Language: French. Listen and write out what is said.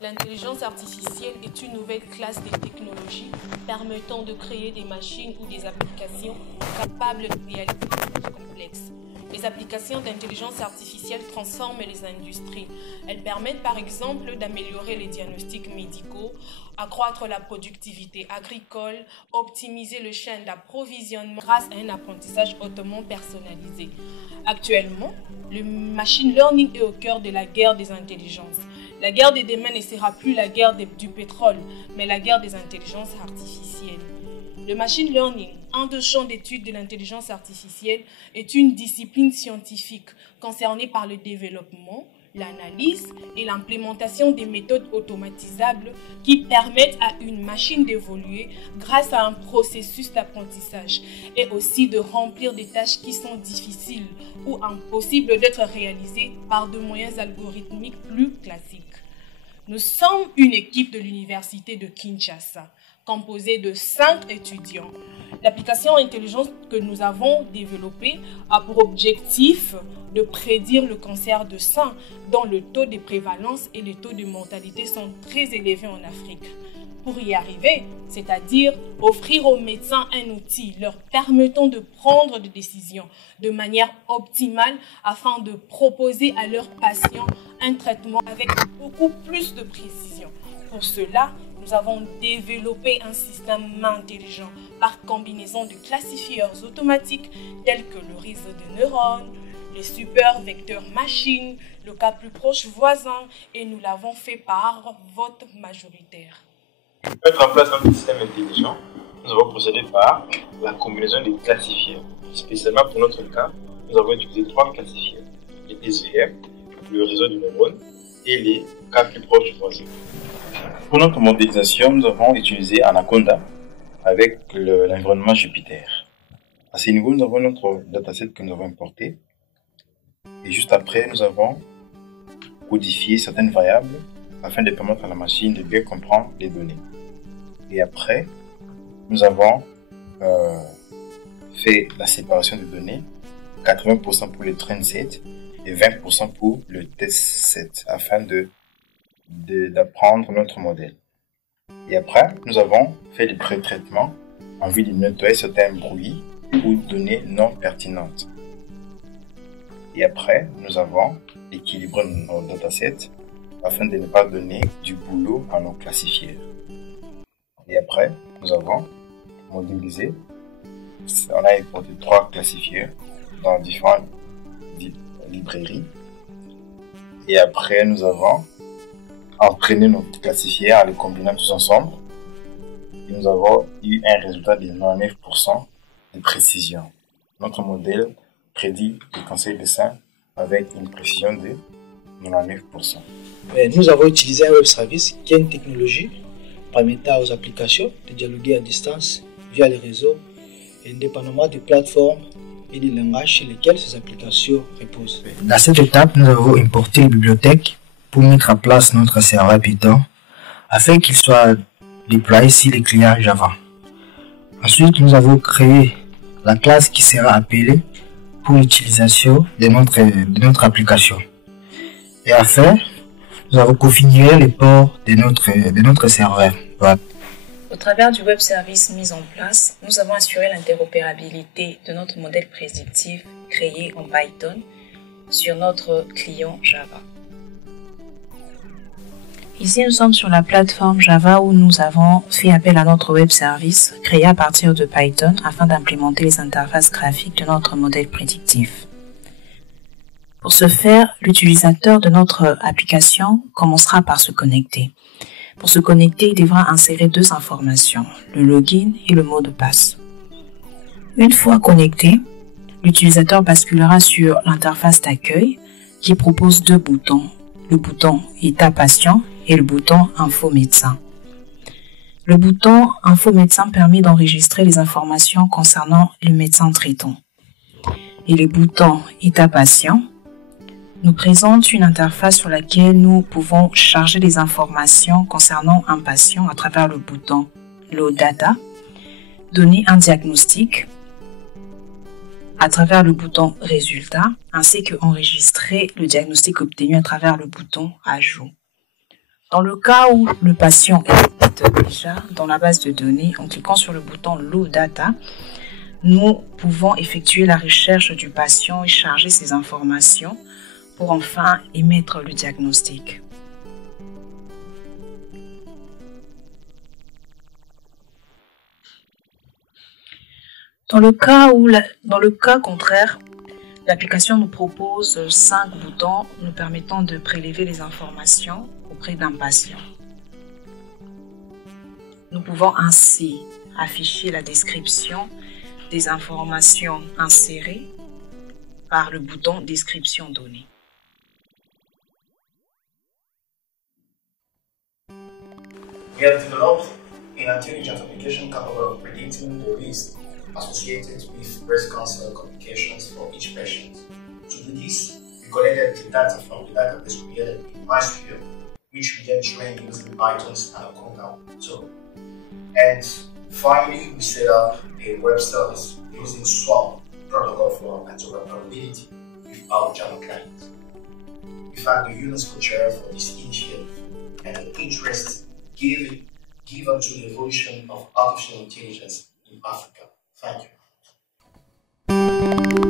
L'intelligence artificielle est une nouvelle classe de technologies permettant de créer des machines ou des applications capables de réaliser des tâches complexes. Les applications d'intelligence artificielle transforment les industries. Elles permettent par exemple d'améliorer les diagnostics médicaux, accroître la productivité agricole, optimiser le chaîne d'approvisionnement grâce à un apprentissage hautement personnalisé. Actuellement, le machine learning est au cœur de la guerre des intelligences. La guerre de demain ne sera plus la guerre du pétrole, mais la guerre des intelligences artificielles. Le machine learning, un des champs d'études de l'intelligence artificielle, est une discipline scientifique concernée par le développement, l'analyse et l'implémentation des méthodes automatisables qui permettent à une machine d'évoluer grâce à un processus d'apprentissage et aussi de remplir des tâches qui sont difficiles ou impossibles d'être réalisées par des moyens algorithmiques plus classiques. Nous sommes une équipe de l'université de Kinshasa, composée de 5 étudiants. L'application intelligente que nous avons développée a pour objectif de prédire le cancer de sein, dont le taux de prévalence et le taux de mortalité sont très élevés en Afrique. Pour y arriver, c'est-à-dire offrir aux médecins un outil leur permettant de prendre des décisions de manière optimale afin de proposer à leurs patients un traitement avec beaucoup plus de précision. Pour cela, nous avons développé un système intelligent par combinaison de classifieurs automatiques tels que le réseau de neurones, les super vecteurs machines, le cas plus proche voisin, et nous l'avons fait par vote majoritaire. Pour mettre en place notre système intelligent, nous avons procédé par la combinaison des classifieurs. Spécialement pour notre cas, nous avons utilisé 3 classifieurs, les SVM, le réseau de neurones et les cas plus proches voisins. Pour notre modélisation, nous avons utilisé Anaconda avec l'environnement Jupyter. À ce niveau, nous avons notre dataset que nous avons importé. Et juste après, nous avons codifié certaines variables afin de permettre à la machine de bien comprendre les données. Et après, nous avons fait la séparation des données, 80% pour le train set et 20% pour le test set, afin d'apprendre notre modèle. Et après, nous avons fait des pré-traitements en vue de nettoyer certains bruits ou données non pertinentes. Et après, nous avons équilibré nos datasets afin de ne pas donner du boulot à nos classifieurs. Et après, nous avons modélisé. On a importé 3 classifieurs dans différentes librairies. Et après, nous avons entraîné nos classifieurs en les combinant tous ensemble. Et nous avons eu un résultat de 99% de précision. Notre modèle prédit le cancer du sein avec une précision de 99%. Nous avons utilisé un web service qui est une technologie permettant aux applications de dialoguer à distance via les réseaux, indépendamment des plateformes et des langages sur lesquels ces applications reposent. Dans cette étape, nous avons importé les bibliothèques pour mettre en place notre serveur Python afin qu'il soit déployé sur les clients Java. Ensuite, nous avons créé la classe qui sera appelée pour l'utilisation de notre application. Et enfin, nous avons configuré les ports de notre serveur. Voilà. Au travers du web service mis en place, nous avons assuré l'interopérabilité de notre modèle prédictif créé en Python sur notre client Java. Ici, nous sommes sur la plateforme Java où nous avons fait appel à notre web service créé à partir de Python afin d'implémenter les interfaces graphiques de notre modèle prédictif. Pour ce faire, l'utilisateur de notre application commencera par se connecter. Pour se connecter, il devra insérer 2 informations, le login et le mot de passe. Une fois connecté, l'utilisateur basculera sur l'interface d'accueil qui propose 2 boutons, le bouton État patient et le bouton Info médecin. Le bouton Info médecin permet d'enregistrer les informations concernant le médecin traitant. Et le bouton État patient nous présente une interface sur laquelle nous pouvons charger des informations concernant un patient à travers le bouton Load Data, donner un diagnostic à travers le bouton Résultats, ainsi que enregistrer le diagnostic obtenu à travers le bouton Ajout. Dans le cas où le patient est déjà dans la base de données, en cliquant sur le bouton Load Data, nous pouvons effectuer la recherche du patient et charger ces informations pour enfin émettre le diagnostic. Dans le cas contraire, l'application nous propose 5 boutons nous permettant de prélever les informations auprès d'un patient. Nous pouvons ainsi afficher la description des informations insérées par le bouton Description donnée. We have developed an intelligent application capable of predicting the risk associated with breast cancer complications for each patient. To do this, we collected the data from the database created in MySQL, which we then trained using Python's Anaconda tool. And finally, we set up a web service using SWAP protocol for interoperability with our Java client. We thank the UNESCO chair for this initiative and the interest given to the evolution of artificial intelligence in Africa. Thank you.